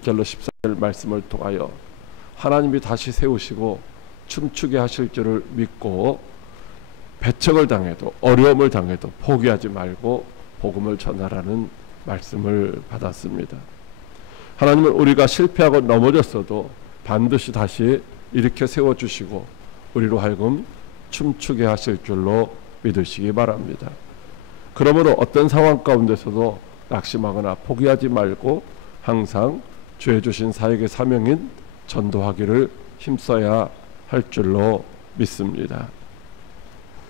11절로 14절 말씀을 통하여 하나님이 다시 세우시고 춤추게 하실 줄을 믿고 배척을 당해도 어려움을 당해도 포기하지 말고 복음을 전하라는 말씀을 받았습니다. 하나님은 우리가 실패하고 넘어졌어도 반드시 다시 일으켜 세워주시고 우리로 하여금 춤추게 하실 줄로 믿으시기 바랍니다. 그러므로 어떤 상황 가운데서도 낙심하거나 포기하지 말고 항상 주의 주신 사역의 사명인 전도하기를 힘써야 할 줄로 믿습니다.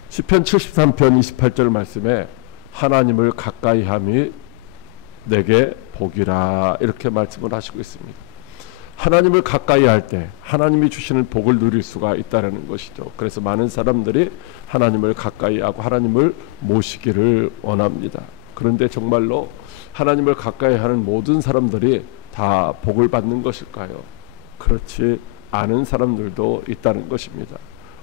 시편 73편 28절 말씀에 하나님을 가까이 함이 내게 복이라 이렇게 말씀을 하시고 있습니다. 하나님을 가까이 할 때 하나님이 주시는 복을 누릴 수가 있다는 것이죠. 그래서 많은 사람들이 하나님을 가까이 하고 하나님을 모시기를 원합니다. 그런데 정말로 하나님을 가까이 하는 모든 사람들이 다 복을 받는 것일까요? 그렇지 않은 사람들도 있다는 것입니다.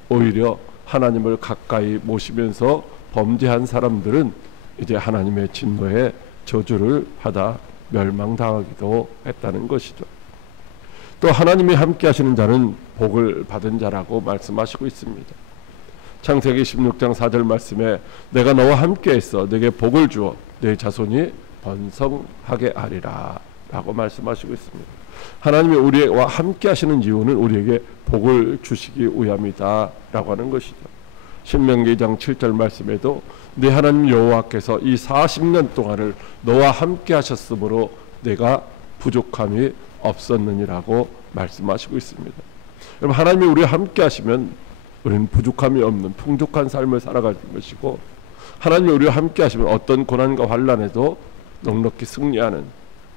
오히려 하나님을 가까이 모시면서 범죄한 사람들은 이제 하나님의 진노에 저주를 받아 멸망당하기도 했다는 것이죠. 또 하나님이 함께 하시는 자는 복을 받은 자라고 말씀하시고 있습니다. 창세기 16장 4절 말씀에 내가 너와 함께 있어 내게 복을 주어 내 자손이 번성하게 하리라 라고 말씀하시고 있습니다. 하나님이 우리와 함께 하시는 이유는 우리에게 복을 주시기 위함이다 라고 하는 것이죠. 신명기 2장 7절 말씀에도 네 하나님 여호와께서 이 40년 동안을 너와 함께 하셨으므로 내가 부족함이 없었느니라고 말씀하시고 있습니다. 여러분, 하나님이 우리와 함께 하시면 우리는 부족함이 없는 풍족한 삶을 살아갈 것이고, 하나님이 우리와 함께 하시면 어떤 고난과 환난에도 넉넉히 승리하는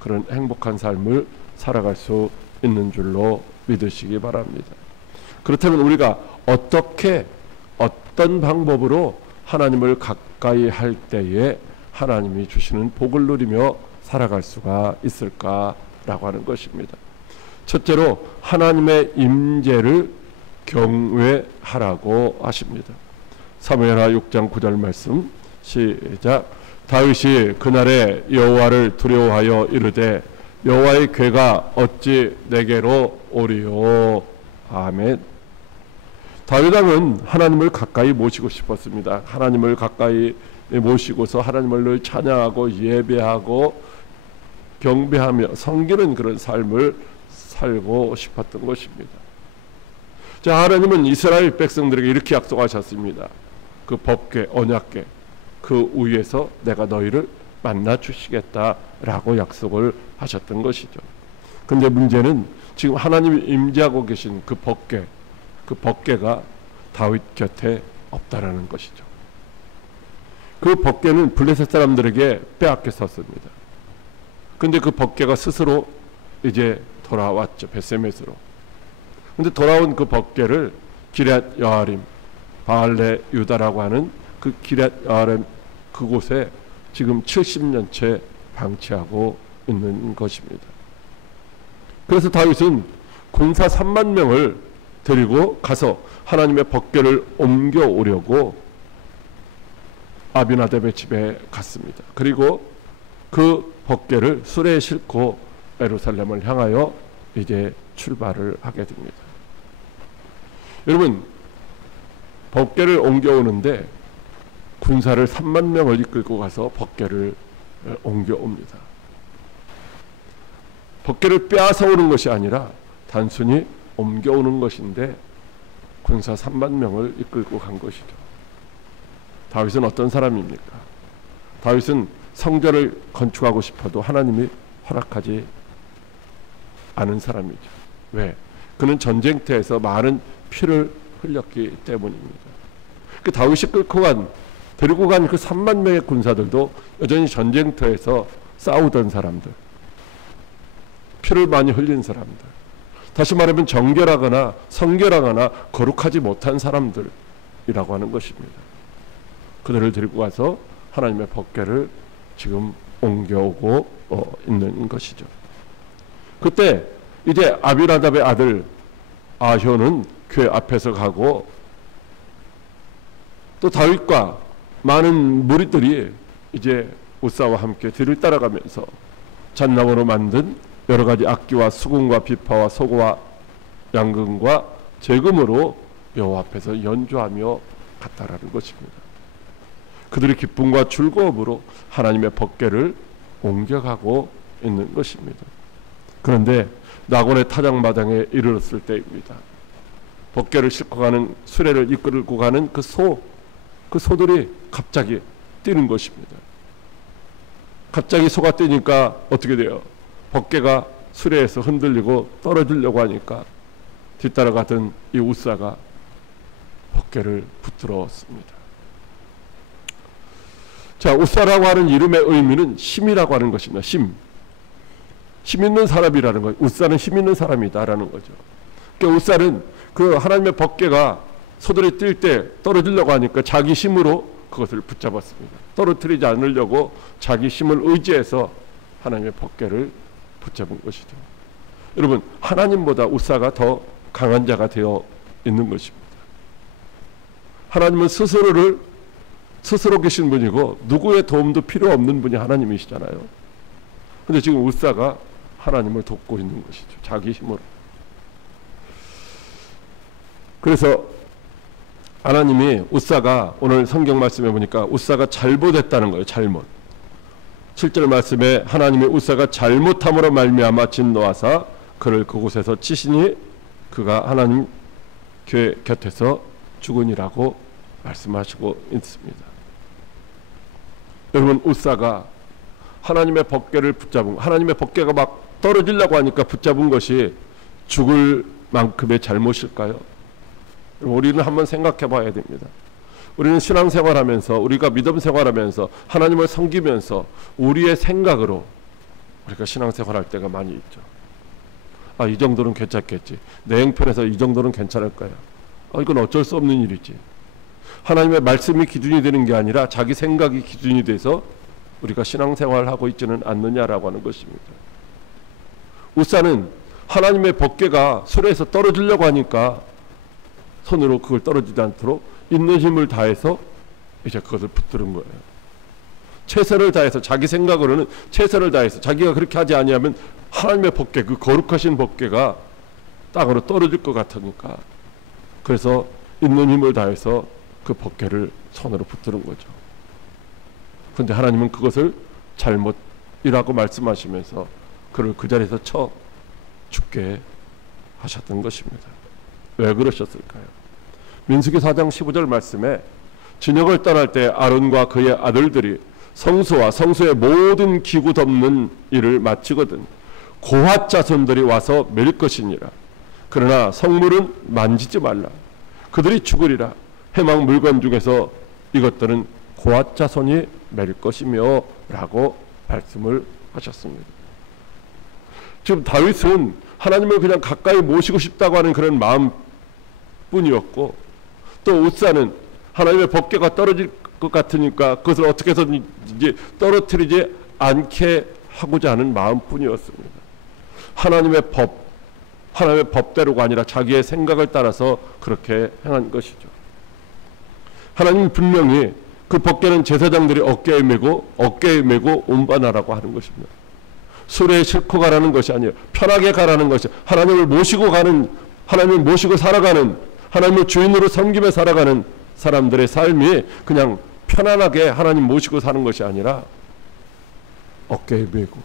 그런 행복한 삶을 살아갈 수 있는 줄로 믿으시기 바랍니다. 그렇다면 우리가 어떻게 어떤 방법으로 하나님을 가까이 할 때에 하나님이 주시는 복을 누리며 살아갈 수가 있을까라고 하는 것입니다. 첫째로 하나님의 임재를 경외하라고 하십니다. 사무엘하 6장 9절 말씀 시작. 다윗이 그날에 여호와를 두려워하여 이르되 여호와의 궤가 어찌 내게로 오리요. 아멘. 다윗 왕은 하나님을 가까이 모시고 싶었습니다. 하나님을 가까이 모시고서 하나님을 늘 찬양하고 예배하고 경배하며 섬기는 그런 삶을 살고 싶었던 것입니다. 자, 하나님은 이스라엘 백성들에게 이렇게 약속하셨습니다. 그 법궤, 언약궤 그 위에서 내가 너희를 만나 주시겠다라고 약속을 하셨던 것이죠. 그런데 문제는 지금 하나님이 임재하고 계신 그 법궤가 다윗 곁에 없다라는 것이죠. 그 법궤는 블레셋 사람들에게 빼앗겼었습니다. 근데 그 법궤가 스스로 이제 돌아왔죠. 베세메스로. 근데 돌아온 그 법궤를 기럇 여아림, 바알레 유다라고 하는 그 기럇 여아림 그곳에 지금 70년째 방치하고 있는 것입니다. 그래서 다윗은 군사 3만 명을 데리고 가서 하나님의 법궤를 옮겨오려고 아비나답의 집에 갔습니다. 그리고 그 법궤를 수레에 싣고 예루살렘을 향하여 이제 출발을 하게 됩니다. 여러분, 법궤를 옮겨오는데 군사를 3만 명을 이끌고 가서 법궤를 옮겨옵니다. 법궤를 빼앗아 오는 것이 아니라 단순히 옮겨오는 것인데 군사 3만 명을 이끌고 간 것이죠. 다윗은 어떤 사람입니까? 다윗은 성전을 건축하고 싶어도 하나님이 허락하지 않은 사람이죠. 왜? 그는 전쟁터에서 많은 피를 흘렸기 때문입니다. 그 다윗이 데리고 간 그 3만 명의 군사들도 여전히 전쟁터에서 싸우던 사람들, 피를 많이 흘린 사람들, 다시 말하면 정결하거나 성결하거나 거룩하지 못한 사람들이라고 하는 것입니다. 그들을 데리고 가서 하나님의 법궤를 지금 옮겨오고 있는 것이죠. 그때 이제 아비나답의 아들 아효는 궤 앞에서 가고 또 다윗과 많은 무리들이 이제 우사와 함께 뒤를 따라가면서 잣나무로 만든 여러 가지 악기와 수금과 비파와 소고와 양금과 재금으로 여호와 앞에서 연주하며 갔다라는 것입니다. 그들의 기쁨과 즐거움으로 하나님의 법궤를 옮겨가고 있는 것입니다. 그런데 나곤의 타작마당에 이르렀을 때입니다. 법궤를 싣고 가는 수레를 이끌고 가는 그 소들이 갑자기 뛰는 것입니다. 갑자기 소가 뛰니까 어떻게 돼요? 법궤가 수레에서 흔들리고 떨어지려고 하니까 뒤따라가던 이 우사가 법궤를 붙들었습니다. 자, 우사라고 하는 이름의 의미는 힘이라고 하는 것입니다. 힘 있는 사람이라는 거예요. 우사는 힘 있는 사람이다라는 거죠. 그러니까 우사는 그 하나님의 법궤가 소들이 뛸 때 떨어지려고 하니까 자기 힘으로 그것을 붙잡았습니다. 떨어뜨리지 않으려고 자기 힘을 의지해서 하나님의 법궤를 붙잡은 것이죠. 여러분, 하나님보다 우사가 더 강한 자가 되어 있는 것입니다. 하나님은 스스로 계신 분이고 누구의 도움도 필요 없는 분이 하나님이시잖아요. 근데 지금 우사가 하나님을 돕고 있는 것이죠. 자기 힘으로. 그래서 하나님이 우사가 오늘 성경 말씀에 보니까 우사가 잘못했다는 거예요. 잘못. 7절 말씀에 하나님이 우사가 잘못함으로 말미암아 진노하사 그를 그곳에서 치시니 그가 하나님 교회 곁에서 죽으니라고 말씀하시고 있습니다. 여러분, 우사가 하나님의 법궤를 붙잡은, 하나님의 법궤가 막 떨어지려고 하니까 붙잡은 것이 죽을 만큼의 잘못일까요? 우리는 한번 생각해 봐야 됩니다. 우리는 신앙생활하면서, 우리가 믿음 생활하면서, 하나님을 섬기면서 우리의 생각으로 우리가 신앙생활할 때가 많이 있죠. 아, 이 정도는 괜찮겠지. 내 형편에서 이 정도는 괜찮을 거야. 이건 어쩔 수 없는 일이지. 하나님의 말씀이 기준이 되는 게 아니라 자기 생각이 기준이 돼서 우리가 신앙생활을 하고 있지는 않느냐라고 하는 것입니다. 우사는 하나님의 법궤가 수레에서 떨어지려고 하니까 손으로 그걸 떨어지지 않도록 있는 힘을 다해서 이제 그것을 붙드는 거예요. 최선을 다해서, 자기 생각으로는 최선을 다해서, 자기가 그렇게 하지 아니하면 하나님의 법궤, 그 거룩하신 법궤가 땅으로 떨어질 것 같으니까, 그래서 있는 힘을 다해서 그 법궤를 손으로 붙드는 거죠. 그런데 하나님은 그것을 잘못이라고 말씀하시면서 그를 그 자리에서 쳐 죽게 하셨던 것입니다. 왜 그러셨을까요? 민수기 4장 15절 말씀에 진영을 떠날 때 아론과 그의 아들들이 성소와 성소의 모든 기구 덮는 일을 마치거든 고핫 자손들이 와서 맬 것이니라. 그러나 성물은 만지지 말라. 그들이 죽으리라. 해막 물건 중에서 이것들은 고핫 자손이 맬 것이며 라고 말씀을 하셨습니다. 지금 다윗은 하나님을 그냥 가까이 모시고 싶다고 하는 그런 마음뿐이었고, 또 우사는 하나님의 법궤가 떨어질 것 같으니까 그것을 어떻게 해서든지 떨어뜨리지 않게 하고자 하는 마음뿐이었습니다. 하나님의 법대로가 아니라 자기의 생각을 따라서 그렇게 행한 것이죠. 하나님은 분명히 그 법궤는 제사장들이 어깨에 메고 운반하라고 하는 것입니다. 수레에 싣고 가라는 것이 아니라 편하게 가라는 것이, 하나님을 모시고 가는, 하나님을 모시고 살아가는, 하나님을 주인으로 섬기며 살아가는 사람들의 삶이 그냥 편안하게 하나님 모시고 사는 것이 아니라 어깨에 메고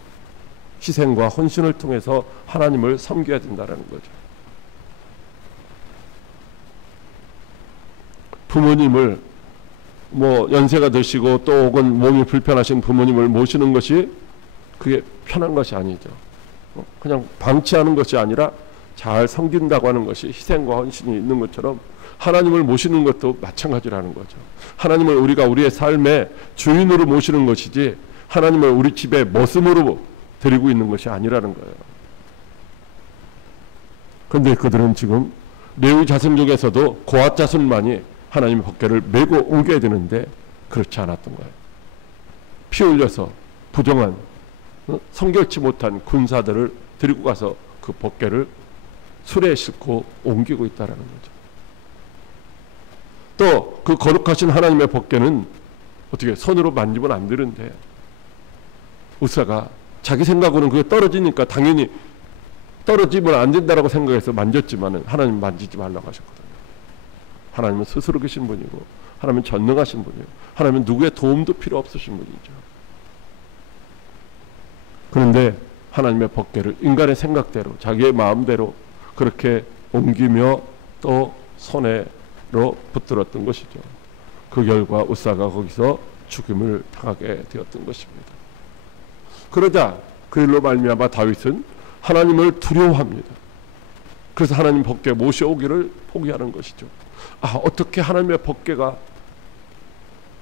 희생과 헌신을 통해서 하나님을 섬겨야 된다는 거죠. 부모님을 연세가 드시고 또 혹은 몸이 불편하신 부모님을 모시는 것이 그게 편한 것이 아니죠. 그냥 방치하는 것이 아니라 잘 섬긴다고 하는 것이 희생과 헌신이 있는 것처럼 하나님을 모시는 것도 마찬가지라는 거죠. 하나님을 우리가 우리의 삶의 주인으로 모시는 것이지 하나님을 우리 집의 머슴으로 데리고 있는 것이 아니라는 거예요. 그런데 그들은 지금 레위 자손 중에서도 고핫 자손만이 하나님의 법궤를 메고 옮겨야 되는데 그렇지 않았던 거예요. 피 흘려서 부정한, 성결치 못한 군사들을 데리고 가서 그 법궤를 수레에 싣고 옮기고 있다는 거죠. 또 그 거룩하신 하나님의 법궤는 어떻게 손으로 만지면 안 되는데 우사가 자기 생각으로는 그게 떨어지니까 당연히 떨어지면 안 된다라고 생각해서 만졌지만은 하나님 만지지 말라고 하셨거든요. 하나님은 스스로 계신 분이고 하나님은 전능하신 분이에요. 하나님은 누구의 도움도 필요 없으신 분이죠. 그런데 하나님의 법궤를 인간의 생각대로 자기의 마음대로 그렇게 옮기며 또 손에로 붙들었던 것이죠. 그 결과 우사가 거기서 죽임을 당하게 되었던 것입니다. 그러자 그 일로 말미암아 다윗은 하나님을 두려워합니다. 그래서 하나님 법궤 모셔오기를 포기하는 것이죠. 어떻게 하나님의 법궤가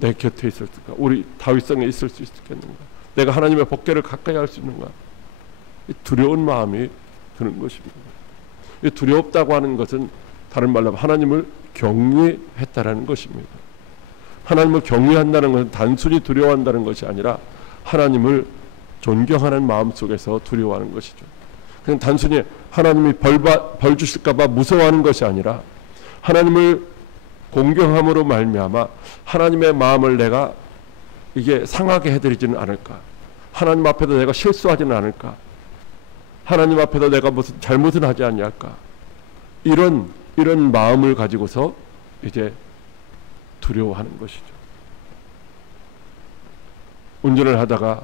내 곁에 있을까? 우리 다윗성에 있을 수 있겠는가? 내가 하나님의 법궤를 가까이 할 수 있는가? 두려운 마음이 드는 것입니다. 두렵다고 하는 것은 다른 말로 하면 하나님을 경외했다라는 것입니다. 하나님을 경외한다는 것은 단순히 두려워한다는 것이 아니라 하나님을 존경하는 마음 속에서 두려워하는 것이죠. 그냥 단순히 하나님이 벌 주실까봐 무서워하는 것이 아니라 하나님을 공경함으로 말미암아 하나님의 마음을 내가 이게 상하게 해드리지는 않을까, 하나님 앞에도 내가 실수하지는 않을까, 하나님 앞에도 내가 무슨 잘못은 하지 않을까, 이런 마음을 가지고서 이제 두려워하는 것이죠. 운전을 하다가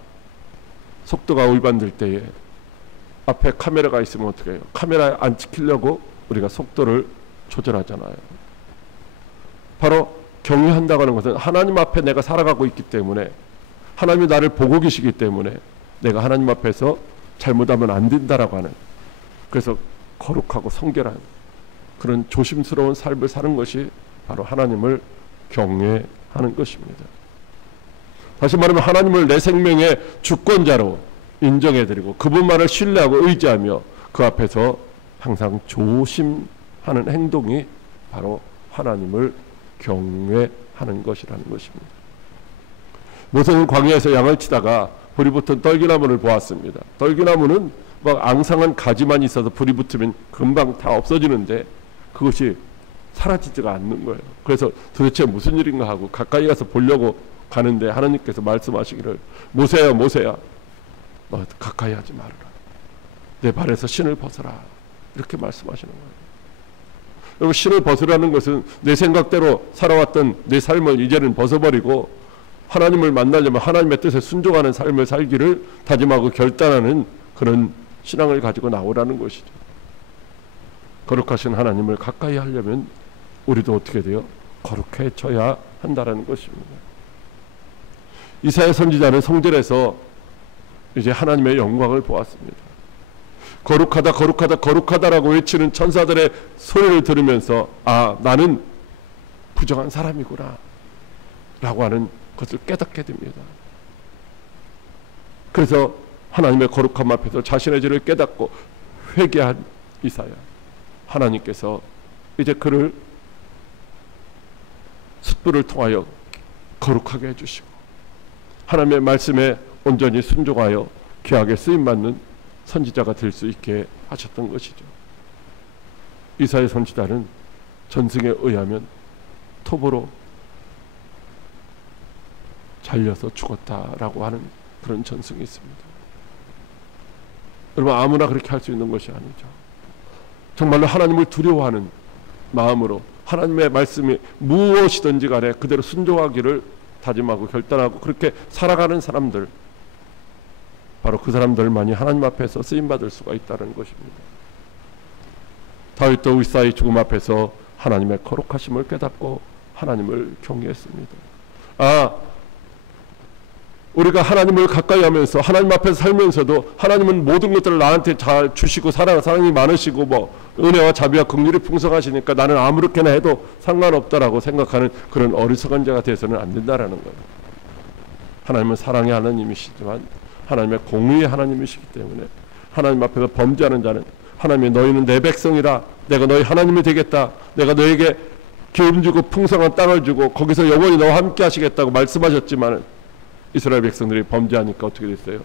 속도가 위반될 때에 앞에 카메라가 있으면 어떻게 해요? 카메라에 안 찍히려고 우리가 속도를 조절하잖아요. 바로 경외한다고 하는 것은 하나님 앞에 내가 살아가고 있기 때문에, 하나님이 나를 보고 계시기 때문에 내가 하나님 앞에서 잘못하면 안 된다라고 하는, 그래서 거룩하고 성결한 그런 조심스러운 삶을 사는 것이 바로 하나님을 경외하는 것입니다. 다시 말하면 하나님을 내 생명의 주권자로 인정해드리고 그분만을 신뢰하고 의지하며 그 앞에서 항상 조심하는 행동이 바로 하나님을 경외하는 것이라는 것입니다. 모세는 광야에서 양을 치다가 불이 붙은 떨기나무를 보았습니다. 떨기나무는 막 앙상한 가지만 있어서 불이 붙으면 금방 다 없어지는데 그것이 사라지지가 않는 거예요. 그래서 도대체 무슨 일인가 하고 가까이 가서 보려고 가는데 하나님께서 말씀하시기를 모세야 모세야 너 가까이 하지 말아라. 내 발에서 신을 벗어라. 이렇게 말씀하시는 거예요. 여러분, 신을 벗으라는 것은 내 생각대로 살아왔던 내 삶을 이제는 벗어버리고 하나님을 만나려면 하나님의 뜻에 순종하는 삶을 살기를 다짐하고 결단하는 그런 신앙을 가지고 나오라는 것이죠. 거룩하신 하나님을 가까이 하려면 우리도 어떻게 돼요? 거룩해져야 한다는 것입니다. 이사야 선지자는 성전에서 이제 하나님의 영광을 보았습니다. 거룩하다 거룩하다 거룩하다라고 외치는 천사들의 소리를 들으면서 나는 부정한 사람이구나 라고 하는 것을 깨닫게 됩니다. 그래서 하나님의 거룩함 앞에서 자신의 죄를 깨닫고 회개한 이사야, 하나님께서 이제 그를 숯불을 통하여 거룩하게 해주시고 하나님의 말씀에 온전히 순종하여 귀하게 쓰임받는 선지자가 될 수 있게 하셨던 것이죠. 이사야 선지자는 전승에 의하면 톱으로 잘려서 죽었다라고 하는 그런 전승이 있습니다. 여러분, 아무나 그렇게 할 수 있는 것이 아니죠. 정말로 하나님을 두려워하는 마음으로 하나님의 말씀이 무엇이든지 간에 그대로 순종하기를 다짐하고 결단하고 그렇게 살아가는 사람들, 바로 그 사람들만이 하나님 앞에서 쓰임받을 수가 있다는 것입니다. 다윗도 우사의 죽음 앞에서 하나님의 거룩하심을 깨닫고 하나님을 경외했습니다. 우리가 하나님을 가까이 하면서 하나님 앞에서 살면서도 하나님은 모든 것들을 나한테 잘 주시고 사랑이 많으시고 은혜와 자비와 긍휼이 풍성하시니까 나는 아무렇게나 해도 상관없다라고 생각하는 그런 어리석은 자가 되어서는 안 된다라는 거예요. 하나님은 사랑의 하나님이시지만 하나님의 공의의 하나님이시기 때문에 하나님 앞에서 범죄하는 자는 하나님이 너희는 내 백성이라 내가 너희 하나님이 되겠다, 내가 너에게 기름 주고 풍성한 땅을 주고 거기서 영원히 너와 함께 하시겠다고 말씀하셨지만 이스라엘 백성들이 범죄하니까 어떻게 됐어요?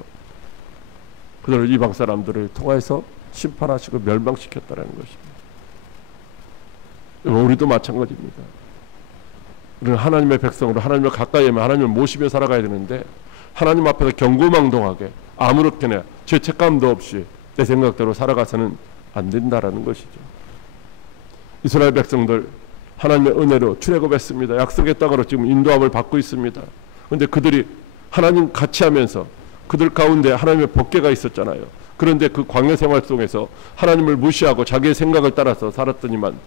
그들을 이방 사람들을 통해서 심판하시고 멸망시켰다는 것입니다. 우리도 마찬가지입니다. 우리는 하나님의 백성으로 하나님을 가까이 하면 하나님을 모시며 살아가야 되는데 하나님 앞에서 경고망동하게 아무렇게나 죄책감도 없이 내 생각대로 살아가서는 안 된다라는 것이죠. 이스라엘 백성들 하나님의 은혜로 출애굽했습니다. 약속의 땅으로 지금 인도함을 받고 있습니다. 그런데 그들이 하나님 같이 하면서 그들 가운데 하나님의 법궤가 있었잖아요. 그런데 그 광야 생활 속에서 하나님을 무시하고 자기의 생각을 따라서 살았더니만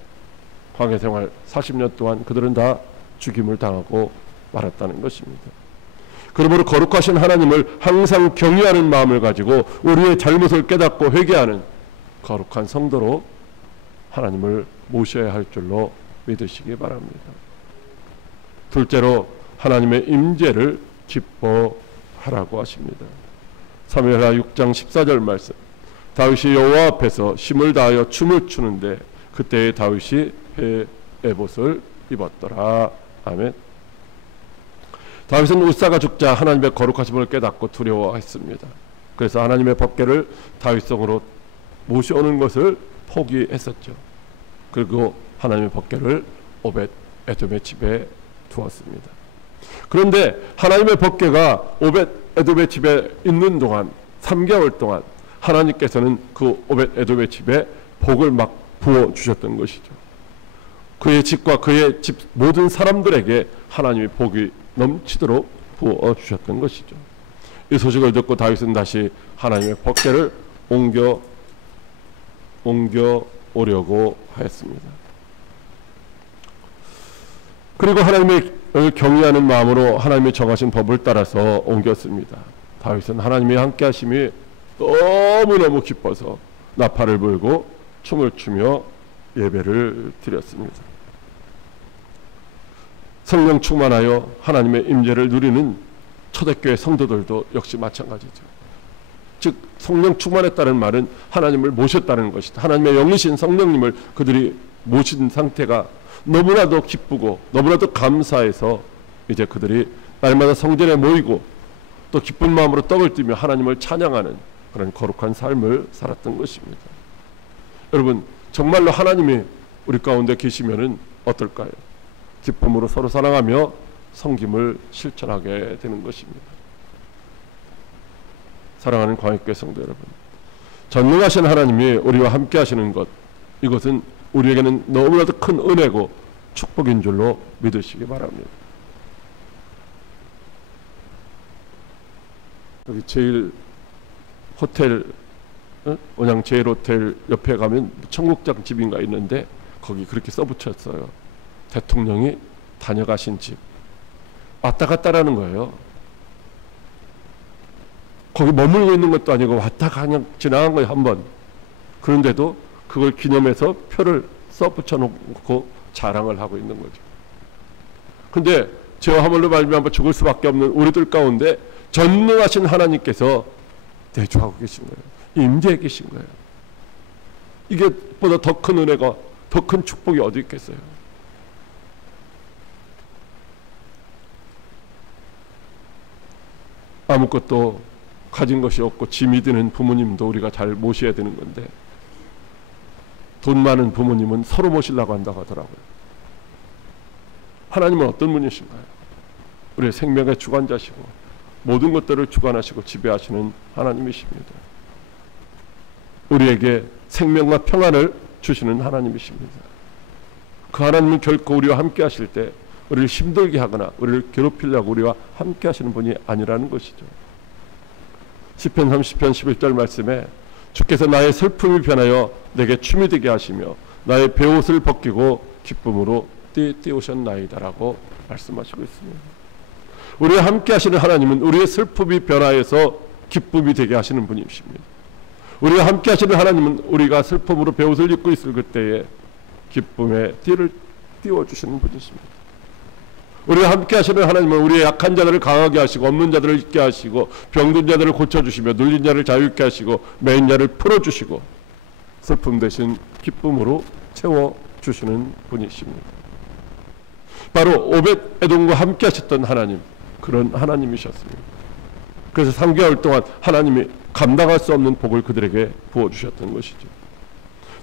광야 생활 40년 동안 그들은 다 죽임을 당하고 말았다는 것입니다. 그러므로 거룩하신 하나님을 항상 경외하는 마음을 가지고 우리의 잘못을 깨닫고 회개하는 거룩한 성도로 하나님을 모셔야 할 줄로 믿으시기 바랍니다. 둘째로 하나님의 임재를 기뻐하라고 하십니다. 사무엘하 6장 14절 말씀. 다윗이 여호와 앞에서 힘을 다하여 춤을 추는데 그때에 다윗이 에봇을 입었더라. 아멘. 다윗은 우사가 죽자 하나님의 거룩하심을 깨닫고 두려워했습니다. 그래서 하나님의 법궤를 다윗성으로 모셔오는 것을 포기했었죠. 그리고 하나님의 법궤를 오벳 에돔의 집에 두었습니다. 그런데 하나님의 법궤가 오벳 에돔의 집에 있는 동안 3개월 동안 하나님께서는 그 오벳 에돔의 집에 복을 막 부어주셨던 것이죠. 그의 집과 그의 집 모든 사람들에게 하나님의 복이 넘치도록 부어주셨던 것이죠. 이 소식을 듣고 다윗은 다시 하나님의 법궤를 옮겨 오려고 하였습니다. 그리고 하나님을 경외하는 마음으로 하나님이 정하신 법을 따라서 옮겼습니다. 다윗은 하나님의 함께 하심이 너무너무 기뻐서 나팔을 불고 춤을 추며 예배를 드렸습니다. 성령 충만하여 하나님의 임재를 누리는 초대교회 성도들도 역시 마찬가지죠. 즉 성령 충만했다는 말은 하나님을 모셨다는 것이다. 하나님의 영이신 성령님을 그들이 모신 상태가 너무나도 기쁘고 너무나도 감사해서 이제 그들이 날마다 성전에 모이고 또 기쁜 마음으로 떡을 띠며 하나님을 찬양하는 그런 거룩한 삶을 살았던 것입니다. 여러분 정말로 하나님이 우리 가운데 계시면은 어떨까요? 기쁨으로 서로 사랑하며 섬김을 실천하게 되는 것입니다. 사랑하는 광역교회 성도 여러분, 전능하신 하나님이 우리와 함께 하시는 것, 이것은 우리에게는 너무나도 큰 은혜고 축복인 줄로 믿으시기 바랍니다. 여기 제일 호텔, 온양 제일 호텔 옆에 가면 청국장 집인가 있는데 거기 그렇게 써붙였어요. 대통령이 다녀가신 집. 왔다 갔다라는 거예요. 거기 머물고 있는 것도 아니고 왔다 그냥 지나간 거예요, 한 번. 그런데도 그걸 기념해서 표를 써붙여 놓고 자랑을 하고 있는 거죠. 근데 죄와 허물로 말미암아 죽을 수밖에 없는 우리들 가운데 전능하신 하나님께서 대주하고 계신 거예요. 임재해 계신 거예요. 이게 보다 더 큰 은혜가, 더 큰 축복이 어디 있겠어요? 아무것도 가진 것이 없고 짐이 드는 부모님도 우리가 잘 모셔야 되는 건데 돈 많은 부모님은 서로 모시려고 한다고 하더라고요. 하나님은 어떤 분이신가요? 우리의 생명의 주관자시고 모든 것들을 주관하시고 지배하시는 하나님이십니다. 우리에게 생명과 평안을 주시는 하나님이십니다. 그 하나님은 결코 우리와 함께 하실 때 우리를 힘들게 하거나 우리를 괴롭히려고 우리와 함께 하시는 분이 아니라는 것이죠. 시편 30편 11절 말씀에 주께서 나의 슬픔이 변하여 내게 춤이 되게 하시며 나의 베옷을 벗기고 기쁨으로 띄우셨나이다라고 말씀하시고 있습니다. 우리와 함께 하시는 하나님은 우리의 슬픔이 변화해서 기쁨이 되게 하시는 분이십니다. 우리와 함께 하시는 하나님은 우리가 슬픔으로 베옷을 입고 있을 그때에 기쁨의 띠를 띄워주시는 분이십니다. 우리와 함께 하시는 하나님은 우리의 약한 자들을 강하게 하시고 없는 자들을 있게 하시고 병든 자들을 고쳐주시며 눌린 자를 자유케 하시고 매인 자를 풀어주시고 슬픔 대신 기쁨으로 채워주시는 분이십니다. 바로 오벳 에돔과 함께 하셨던 하나님, 그런 하나님이셨습니다. 그래서 3개월 동안 하나님이 감당할 수 없는 복을 그들에게 부어주셨던 것이죠.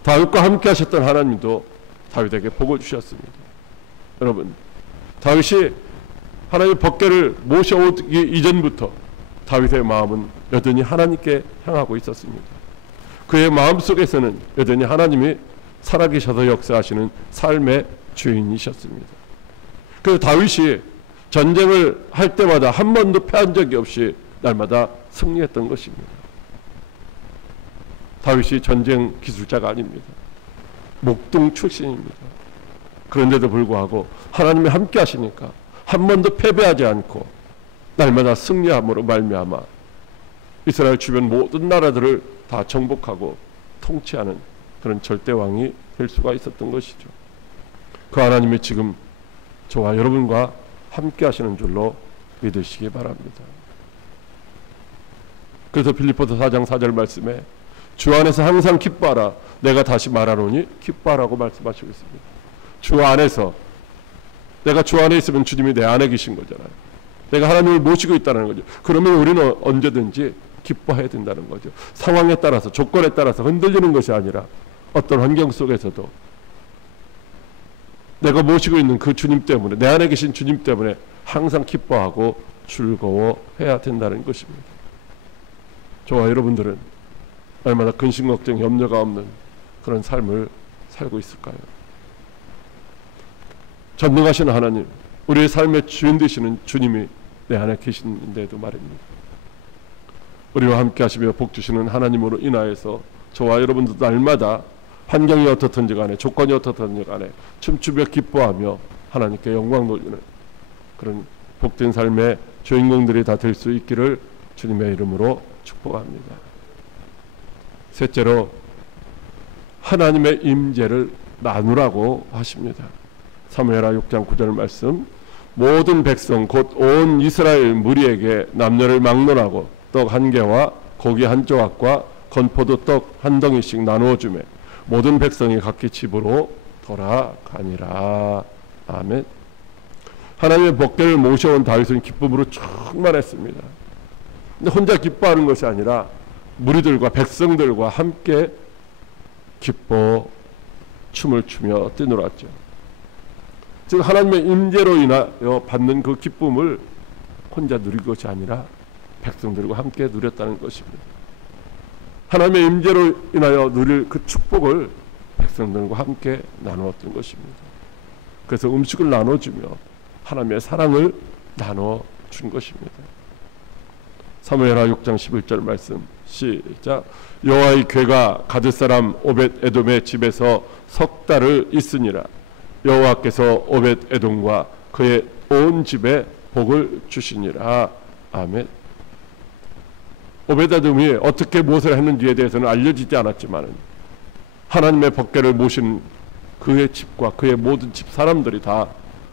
다윗과 함께 하셨던 하나님도 다윗에게 복을 주셨습니다. 여러분, 다윗이 하나님의 법궤를 모셔오기 이전부터 다윗의 마음은 여전히 하나님께 향하고 있었습니다. 그의 마음속에서는 여전히 하나님이 살아계셔서 역사하시는 삶의 주인이셨습니다. 그래서 다윗이 전쟁을 할 때마다 한 번도 패한 적이 없이 날마다 승리했던 것입니다. 다윗이 전쟁 기술자가 아닙니다. 목동 출신입니다. 그런데도 불구하고 하나님이 함께 하시니까 한 번도 패배하지 않고 날마다 승리함으로 말미암아 이스라엘 주변 모든 나라들을 다 정복하고 통치하는 그런 절대왕이 될 수가 있었던 것이죠. 그 하나님이 지금 저와 여러분과 함께 하시는 줄로 믿으시기 바랍니다. 그래서 빌립보서 4장 4절 말씀에 주 안에서 항상 기뻐하라. 내가 다시 말하노니 기뻐하라고 말씀하시고 있습니다. 주 안에서, 내가 주 안에 있으면 주님이 내 안에 계신 거잖아요. 내가 하나님을 모시고 있다는 거죠. 그러면 우리는 언제든지 기뻐해야 된다는 거죠. 상황에 따라서, 조건에 따라서 흔들리는 것이 아니라 어떤 환경 속에서도 내가 모시고 있는 그 주님 때문에, 내 안에 계신 주님 때문에 항상 기뻐하고 즐거워해야 된다는 것입니다. 저와 여러분들은 얼마나 근심 걱정 염려가 없는 그런 삶을 살고 있을까요? 전능하신 하나님, 우리의 삶의 주인 되시는 주님이 내 안에 계신데도 말입니다. 우리와 함께 하시며 복 주시는 하나님으로 인하여서 저와 여러분들도 날마다 환경이 어떻든지 간에, 조건이 어떻든지 간에 춤추며 기뻐하며 하나님께 영광 돌리는 그런 복된 삶의 주인공들이 다 될 수 있기를 주님의 이름으로 축복합니다. 셋째로 하나님의 임재를 나누라고 하십니다. 사무엘하 6장 9절 말씀, 모든 백성 곧 온 이스라엘 무리에게 남녀를 막론하고 떡 한 개와 고기 한 조각과 건포도 떡 한 덩이씩 나누어 주매 모든 백성이 각기 집으로 돌아가니라. 아멘. 하나님의 복대를 모셔온 다윗은 기쁨으로 충만했습니다. 근데 혼자 기뻐하는 것이 아니라 무리들과 백성들과 함께 기뻐 춤을 추며 뛰놀았죠. 즉 하나님의 임재로 인하여 받는 그 기쁨을 혼자 누릴 것이 아니라 백성들과 함께 누렸다는 것입니다. 하나님의 임재로 인하여 누릴 그 축복을 백성들과 함께 나누었던 것입니다. 그래서 음식을 나눠주며 하나님의 사랑을 나눠준 것입니다. 사무엘하 6장 11절 말씀 시작. 여호와의 궤가 가드 사람 오벳 에돔의 집에서 석 달을 있으니라. 여호와께서 오벳 에돔과 그의 온 집에 복을 주시니라. 아멘. 오벳 에돔이 어떻게 무엇을 했는지에 대해서는 알려지지 않았지만 하나님의 법궤를 모신 그의 집과 그의 모든 집 사람들이 다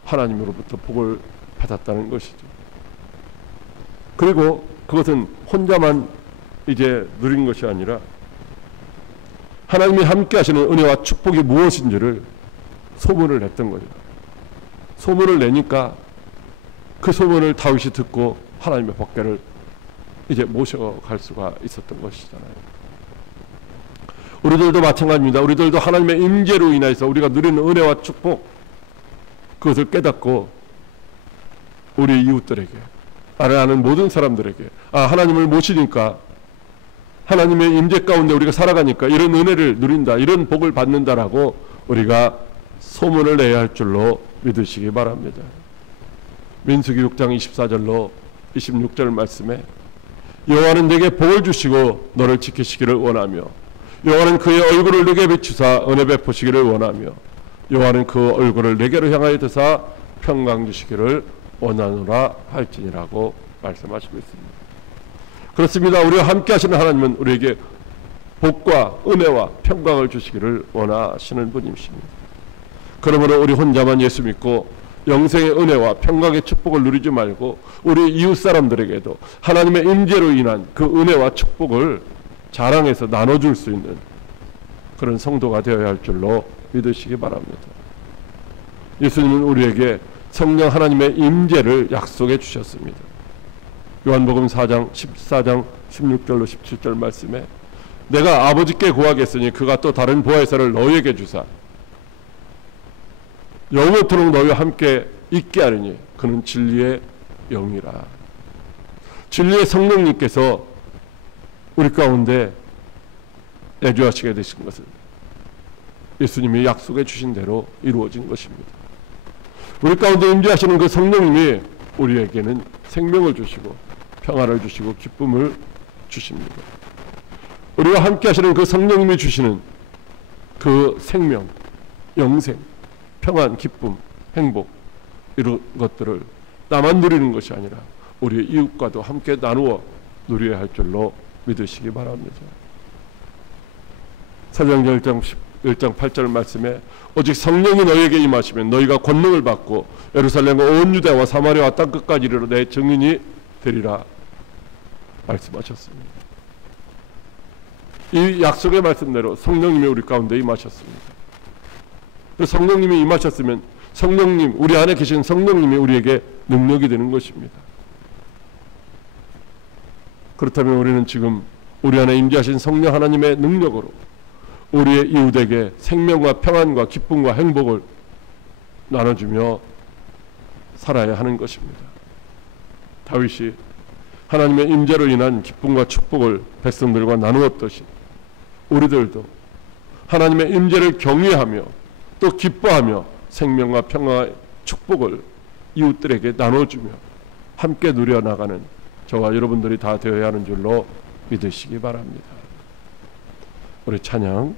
하나님으로부터 복을 받았다는 것이죠. 그리고 그것은 혼자만 이제 누린 것이 아니라 하나님이 함께 하시는 은혜와 축복이 무엇인지를 소문을 냈던 거예요. 소문을 내니까 그 소문을 다윗이 듣고 하나님의 법궤를 이제 모셔갈 수가 있었던 것이잖아요. 우리들도 마찬가지입니다. 우리들도 하나님의 임재로 인해서 우리가 누리는 은혜와 축복, 그것을 깨닫고 우리 이웃들에게, 나를 아는 모든 사람들에게, 하나님을 모시니까, 하나님의 임재 가운데 우리가 살아가니까 이런 은혜를 누린다, 이런 복을 받는다라고 우리가 소문을 내야 할 줄로 믿으시기 바랍니다. 민수기 6장 24절로 26절 말씀에 여호와는 내게 복을 주시고 너를 지키시기를 원하며 여호와는 그의 얼굴을 내게 비추사 은혜 베푸시기를 원하며 여호와는 그 얼굴을 내게로 향하여 드사 평강 주시기를 원하노라 할지니라고 말씀하시고 있습니다. 그렇습니다. 우리와 함께 하시는 하나님은 우리에게 복과 은혜와 평강을 주시기를 원하시는 분이십니다. 그러므로 우리 혼자만 예수 믿고 영생의 은혜와 평강의 축복을 누리지 말고 우리 이웃 사람들에게도 하나님의 임재로 인한 그 은혜와 축복을 자랑해서 나눠줄 수 있는 그런 성도가 되어야 할 줄로 믿으시기 바랍니다. 예수님은 우리에게 성령 하나님의 임재를 약속해 주셨습니다. 요한복음 4장 14장 16절로 17절 말씀에 내가 아버지께 구하겠으니 그가 또 다른 보혜사를 너희에게 주사 영원토록 너희와 함께 있게 하리니 그는 진리의 영이라. 진리의 성령님께서 우리 가운데 내주하시게 되신 것은 예수님이 약속해 주신 대로 이루어진 것입니다. 우리 가운데 임재하시는 그 성령님이 우리에게는 생명을 주시고 평화를 주시고 기쁨을 주십니다. 우리와 함께 하시는 그 성령님이 주시는 그 생명, 영생, 평안, 기쁨, 행복, 이런 것들을 나만 누리는 것이 아니라 우리 이웃과도 함께 나누어 누려야 할 줄로 믿으시기 바랍니다. 사도행전 1장 8절 말씀에 오직 성령이 너희에게 임하시면 너희가 권능을 받고 예루살렘과 온 유대와 사마리아와 땅끝까지 이르러 내 증인이 되리라 말씀하셨습니다. 이 약속의 말씀대로 성령님이 우리 가운데 임하셨습니다. 성령님이 임하셨으면 성령님, 우리 안에 계신 성령님이 우리에게 능력이 되는 것입니다. 그렇다면 우리는 지금 우리 안에 임재하신 성령 하나님의 능력으로 우리의 이웃에게 생명과 평안과 기쁨과 행복을 나눠주며 살아야 하는 것입니다. 다윗이 하나님의 임재로 인한 기쁨과 축복을 백성들과 나누었듯이 우리들도 하나님의 임재를 경외하며 또 기뻐하며 생명과 평화의 축복을 이웃들에게 나눠주며 함께 누려나가는 저와 여러분들이 다 되어야 하는 줄로 믿으시기 바랍니다. 우리 찬양